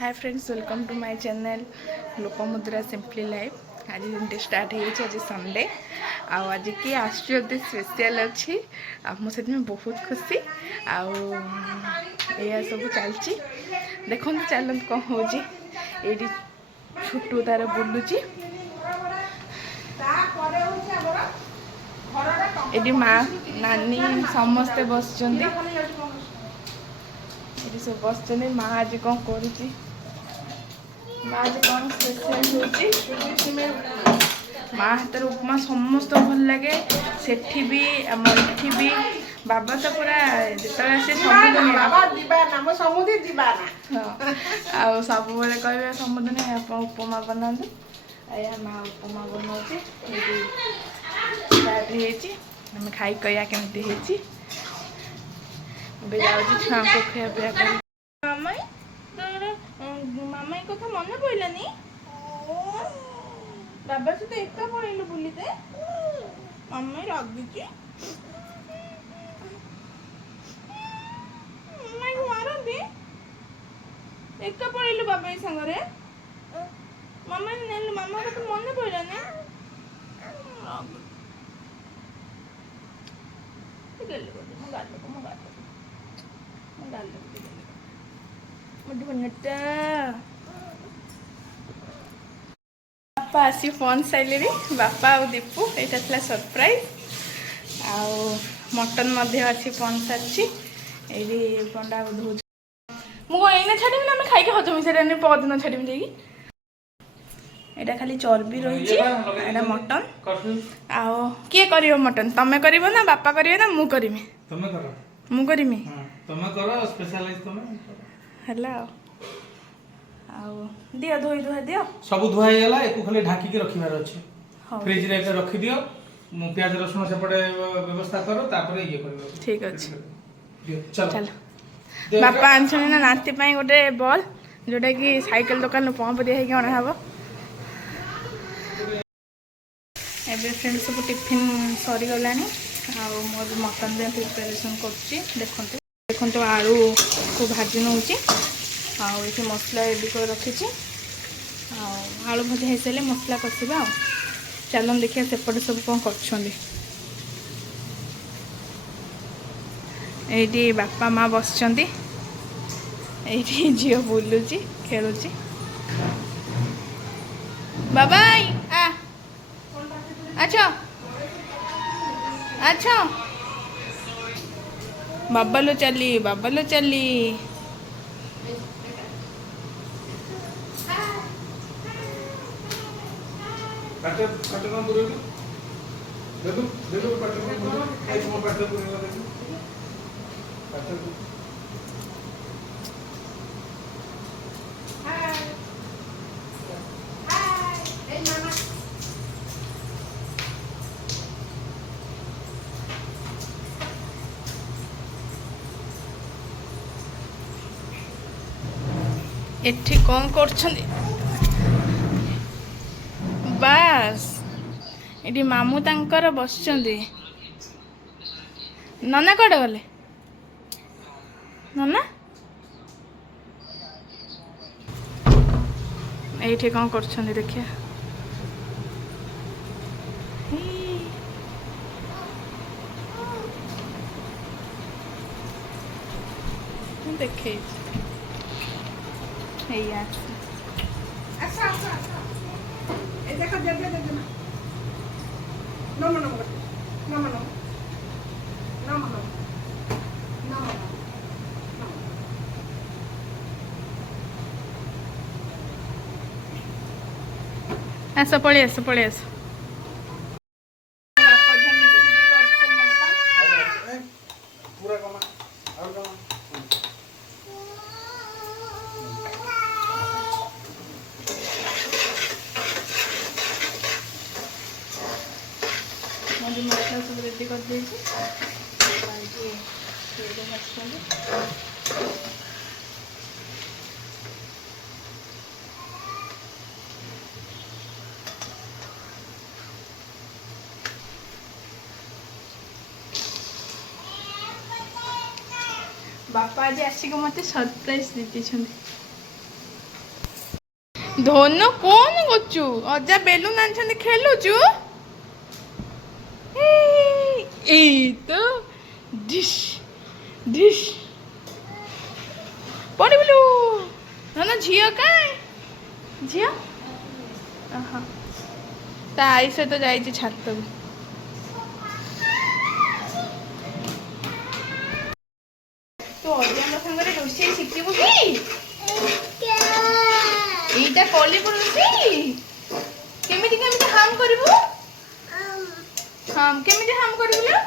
Hi friends, welcome to my channel Lopamudra simply life. आज दिन start हो आज संडे आज किए आसते स्पेशल अच्छी मुझे बहुत खुशी आया सब चलती देखो चलत कौन हो छुटू तार बुलूची ये माँ नानी समस्ते बस ये सब बस माँ आज कौन करुच्ची माँ आज कौन स्पेशल माँ हाथ उपमा समस्त भल लगे सेठी भी एठी भी बाबा तो पूरा जो सब कहे समुद्र आप उपमा बना आया माँ उपमा बनाऊँगी आम खाई कया केमती छुआ को खाया पिया कर मामाई मामाई कथा मन पड़ानी बाबा सहित एका पड़ेलु बुलीते मामाई रागुची मामाई को मारती एका पड़ेलु बाबा सांगरे मामाई नेलु मामा कथा मन पड़ानी बापा आसी फोन साइले बापा आ दीपू यहाँ था सरप्राइज मटन आसी फोन सारी पंडा धो मुझे छाड़ी ना खाई हजम सारे पदन छाड़ी जाकि एटा खाली चर्बी रही है मटन किए कर मटन तमें कर ना बापा करेंगे ना मु करी मु करमी हेला दियो धोई धुआ दियो सब धुआई गला एको खाली ढाकी के रखिबार अछि फ्रिज रे के रखि दियो मु प्याज रसुन सेपटे व्यवस्था करो तापर ये करबो ठीक अछि दियो चल बापा आनछन ना नाती पई गोटे बॉल जोटा कि साइकिल दुकान पंप दिया है अणा हबो एबे फ्रेंड्स सब टिफिन सरी गलानी मोर मटन भी प्रिपरेशन कर आलू को भाजी नौ ये मसला रेडी कर रखी आलू भजा हो सारे मसला कषा चलन देखिए सेपटे सब कौन कर बापा माँ बस झी बुलुची खेलुची बाबा अच्छा अच्छा बाबा लो चली काटे काटे कौन बुरे देखो देखो काटे कौन बुरे आई तुम काटे बुरे देखो काटे हाय हाय ए मामा एठी कौन करछंदी बास ये मामू तांकर बसचंदी नना कड़े गले नना ये कौन करछंदी देखिए देखे देखो दे दे दे no no no no no no no आस पड़े आस पूरा कमा और कमा मसला सब रेडी कर बापा आज आसिक मत सरप्राइज देते ଧନ କଣ କରୁଛୁ? ଅଜା ବେଲୁନ ଆଣିଛନ୍ତି ଖେଳୁଛୁ? ଏଇ ତ ଢିସ୍ ଢିସ୍ ପଡ଼ିବୁଲୁ। ଧନ ଝିଅ କାଇଁ? ଝିଅ ଓହୋ ତା ଆଇ ସହିତ ଯାଇଛି ଛାତକୁ। ତୁ ଅଜାଙ୍କ ସାଙ୍ଗରେ ରୋଷେଇ ଶିଖିବୁ କି? ଏଇଟା କଲିବୁ ରୋଷେଇ? କେମିତି କେମିତି ହାମ୍ କରିବୁ? ହାମ୍ କେମିତି ହାମ୍ କରିବୁ ଲୋ?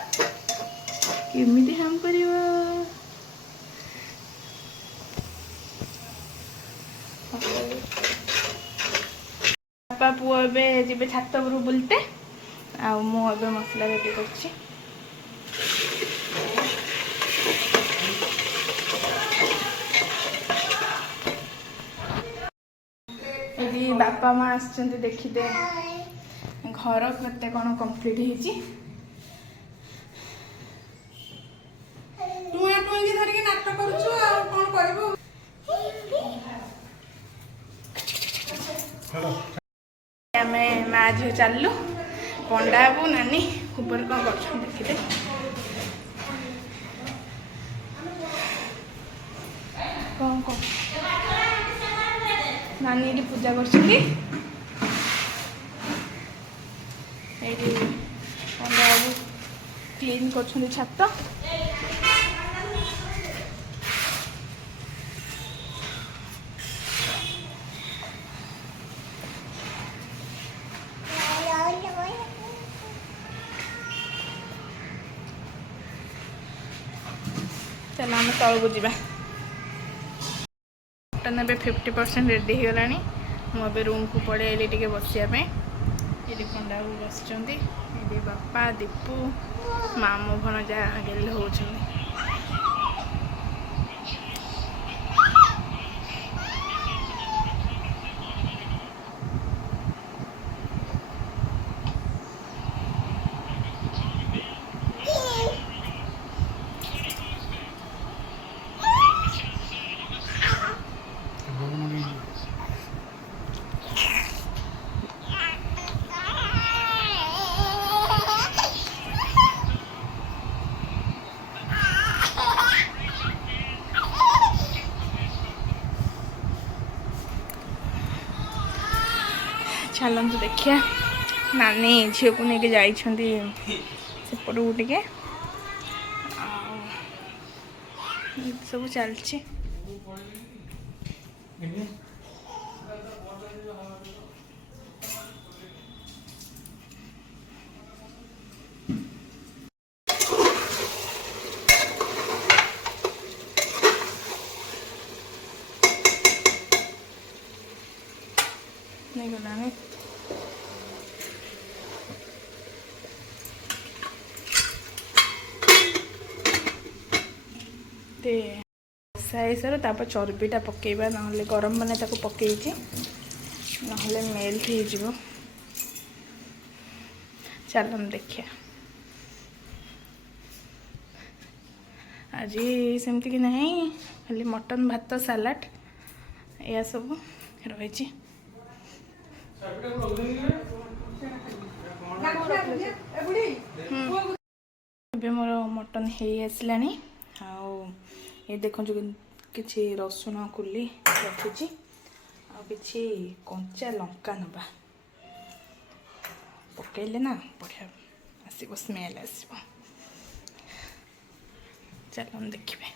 କେମିତି ହାମ୍ କରିବ? ବାପା ପୁଅ ଏବେ ଯିବେ ଛାତ ଉପରକୁ ବୁଲିତେ। ଆଉ ମୁଁ ଏବେ ମସଲା ରେଡ଼ି କରୁଛି। ଏଠି ବାପା ମା ଆସିଛନ୍ତି ଦେଖିତେ ଘର କେତେ କ'ଣ କମ୍ପ୍ଲିଟ୍ ହେଇଛି। ଟୁଆଁ ଟୁଇଁକି ଧରିକି ନାଟ କରୁଛୁ ଆଉ କ'ଣ କରିବୁ। ଆମେ ମା ଝିଅ ଚାଲିଲୁ। ପଣ୍ଡା ବାବୁ ନାନୀ ଉପରେ କ'ଣ କରୁଛନ୍ତି ଦେଖିତେ। କ'ଣ କ'ଣ ନାନୀ ଏଠି ପୂଜା କରୁଛନ୍ତି। ଏଇଠି ପଣ୍ଡା ବାବୁ କ୍ଲିନ୍ କରୁଛନ୍ତି ଛାତ। ଚାଲ ଆମେ ତଳକୁ ଯିବା। ମଟନ୍ ଏବେ 50% ରେଡ଼ି ହେଇଗଲାଣି। ମୁଁ ଏବେ ରୁମ୍କୁ ପଳେଇ ଆଇଲି ଟିକେ ବସିବା ପାଇଁ। ଏଠି ପଣ୍ଡା ବାବୁ ବସିଛନ୍ତି। ଏଠି ବାପା ଦୀପୁ ମାମୁଁ ଭଣଜା ଗେଲ ହେଉଛନ୍ତି। ଚାଲନ୍ତୁ ଦେଖିବା। ନାନୀ ଝିଅକୁ ନେଇକି ଯାଇଛନ୍ତି ସେପଟକୁ ଟିକେ। ଆଉ ସବୁ ଚାଲିଛି। ନେଇଗଲାଣି। ବସା ହେଇସାରୁ ତାପରେ ଚର୍ବିଟା ପକେଇବା, ନହେଲେ ଗରମ ମାନେ ତାକୁ ପକେଇଛି ନହେଲେ ମେଲ୍ଟ ହେଇଯିବ। ଚାଲନ୍ତୁ ଦେଖିବା। ଆଜି ସେମିତି କି ନାହିଁ, ଖାଲି ମଟନ୍ ଭାତ ସାଲାଡ଼ ଏଇଆ ସବୁ ରହିଛି। ଏବେ ମୋର ମଟନ୍ ହେଇ ଆସିଲାଣି। ଆଉ ଏ ଦେଖନ୍ତୁ କିଛି ରସୁଣ କୁଲି ରଖିଛି, ଆଉ କିଛି କଞ୍ଚା ଲଙ୍କା ନେବା। ପକେଇଲେ ନା ବଢ଼ିଆ ଆସିବ, ସ୍ମେଲ୍ ଆସିବ। ଚାଲନ୍ତୁ ଦେଖିବେ।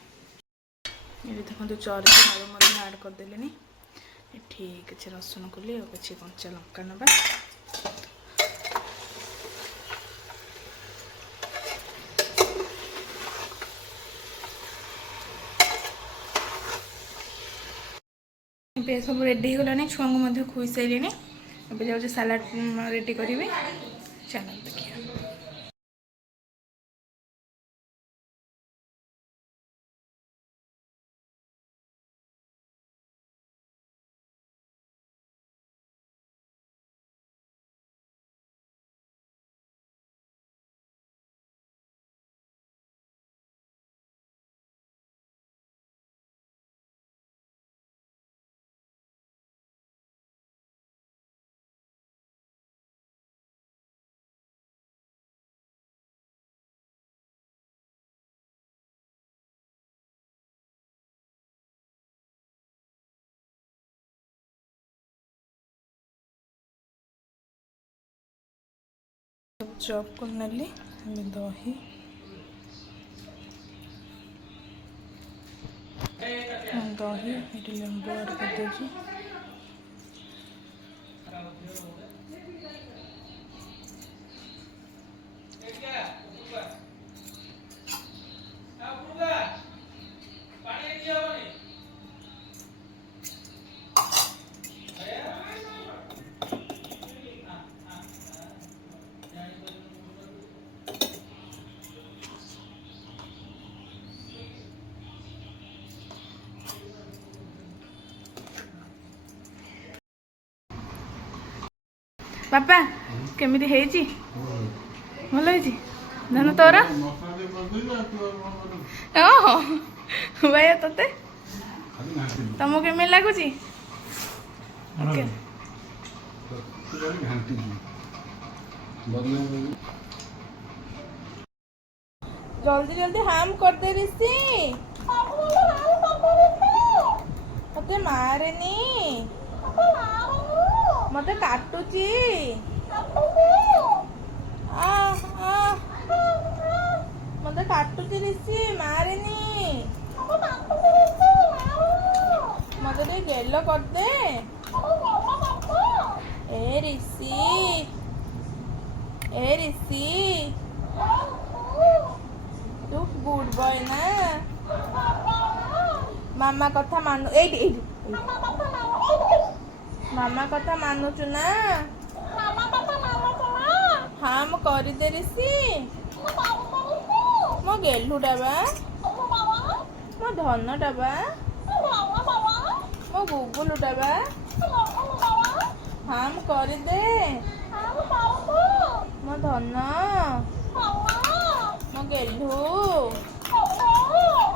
ଏବେ ଦେଖନ୍ତୁ ଚର୍ବି ଆଳୁ ମଧ୍ୟ ଆଡ଼୍ କରିଦେଲେଣି। ଏଠି କିଛି ରସୁଣ କୁଲି ଆଉ କିଛି କଞ୍ଚା ଲଙ୍କା ନେବା। ଏବେ ସବୁ ରେଡ଼ି ହେଇଗଲାଣି। ଛୁଆଙ୍କୁ ମଧ୍ୟ ଖୁଇ ସାରିଲିଣି। ଏବେ ଯାଉଛି ସାଲାଡ଼ ରେଡ଼ି କରିବି। ଚାଲନ୍ତୁ ଦେଖିବା। ଚପ୍ କରିନେଲି ଦହି ଦହି ଏଠି ଲେମ୍ବୁ ଆଡ୍ କରିଦେଉଛି। ବାପା କେମିତି ହେଇଛି? ଭଲ ହେଇଛି ଧାନ ତୋର? ଓହୋ ଭାଇ ତତେ ତମକୁ କେମିତି ଲାଗୁଛି? ଜଲ୍ଦି ଜଲ୍ଦି ହାମ୍ କରିଦେ ରିସି ମତେ ମାରେନି ମତେ କାଟୁଛି ମତେ କାଟୁଛି ରିସି ମାରେନି ମତେ ଟିକେ ଗେଲ କରିଦେ ଏ ରିସି ତୁ ଗୁଡ୍ ବୟ ନା ମାମା କଥା ମାନୁ ଏଇଠି ମାମା କଥା ମାନୁଛୁ ନା ହାମ୍ କରିଦେ ରିସି ମୋ ଗେଲୁଟା ବା ମୋ ଧନଟା ବା ମୋ ଗୁଗୁଲୁଟା ବା ହାମ୍ କରିଦେ ମୋ ଧନ ମୋ ଗେଲୁ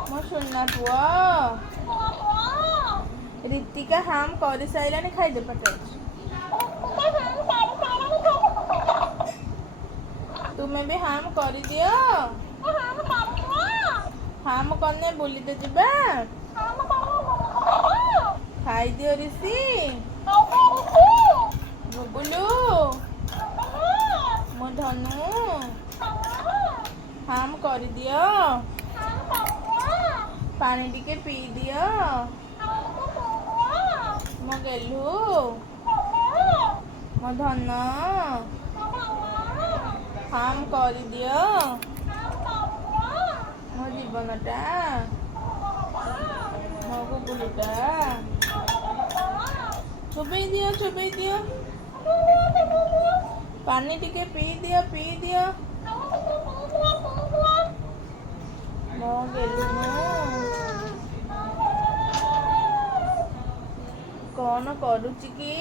ମୋ ସୁନା ପୁଅ ରୀତିକା ହାମ୍ କରିସାରିଲାଣି ଖାଇଦେ ପାଟେ ତୁମେ ବି ହାମ୍ କରିଦିଅ ହାମ୍ କନେ ବୁଲିତେ ଯିବା ଖାଇଦିଅ ରିସି ଗୁଗୁଲୁ ମୋ ଧନୁ ହାମ୍ କରିଦିଅ ପାଣି ଟିକେ ପିଇ ଦିଅ ମୋ ଗେଲୁ ମୋ ଧନ ହାମ୍ କରିଦିଅ ମୋ ଜୀବନଟା ମୋ ଗୁଗୁଲୁଟା ଚୋବେଇ ଦିଅ ପାଣି ଟିକେ ପିଇ ଦିଅ ମୋ ଗେଲୁ କଣ କରୁଛି କି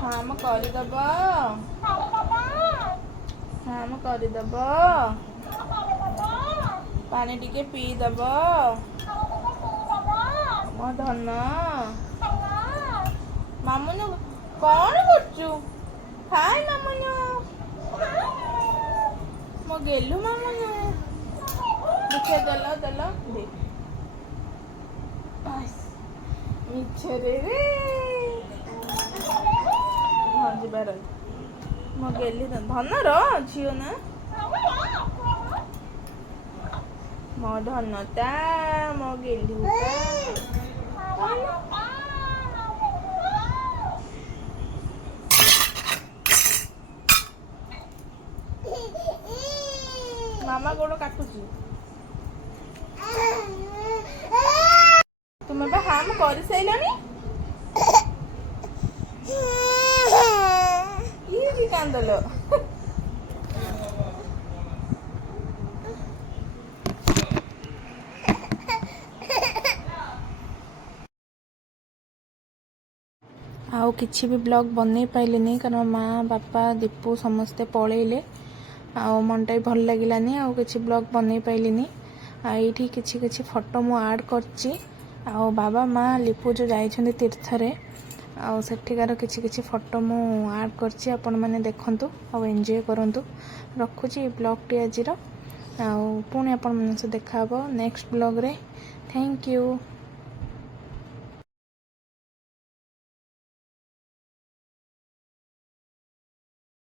ହାମ୍ କରିଦବ ପାଣି ଟିକେ ପିଇଦବ ମୋ ଧନ ମାମୁନୁ କଣ କରୁଛୁ ହାଏ ମାମୁନୁ ମୋ ଗେଲୁ ମାମୁନୁ ଦେଖିଆ ଦେଲ ମିଛରେ ରେ ହଁ ଯିବାର ମୋ ଗେଲି ଧନର ଝିଅ ନା ମୋ ଧନଟା ମୋ ଗେଲୁଟା ମାମା ଗୋଡ଼ କାଟୁଛି ତୁମେ ବା ହାମ୍ କରିସାରିଲଣି କି କାନ୍ଦଲ ଆଉ କିଛି ବି ବ୍ଲଗ୍ ବନେଇ ପାଇଲିନି କାରଣ ମା ବାପା ଦୀପୁ ସମସ୍ତେ ପଳେଇଲେ ଆଉ ମନଟା ବି ଭଲ ଲାଗିଲାନି ଆଉ କିଛି ବ୍ଲଗ୍ ବନେଇ ପାଇଲିନି ଆଉ ଏଇଠି କିଛି ଫଟୋ ମୁଁ ଆଡ଼୍ କରିଛି ଆଉ ବାବା ମା ଲିପୁ ଯେଉଁ ଯାଇଛନ୍ତି ତୀର୍ଥରେ ଆଉ ସେଠିକାର କିଛି ଫଟୋ ମୁଁ ଆଡ଼୍ କରିଛି ଆପଣମାନେ ଦେଖନ୍ତୁ ଆଉ ଏନ୍ଜୟ କରନ୍ତୁ ରଖୁଛି ଏ ବ୍ଲଗ୍ଟି ଆଜିର ଆଉ ପୁଣି ଆପଣମାନଙ୍କ ସହ ଦେଖା ହେବ ନେକ୍ସଟ ବ୍ଲଗ୍ରେ ଥ୍ୟାଙ୍କ ୟୁ।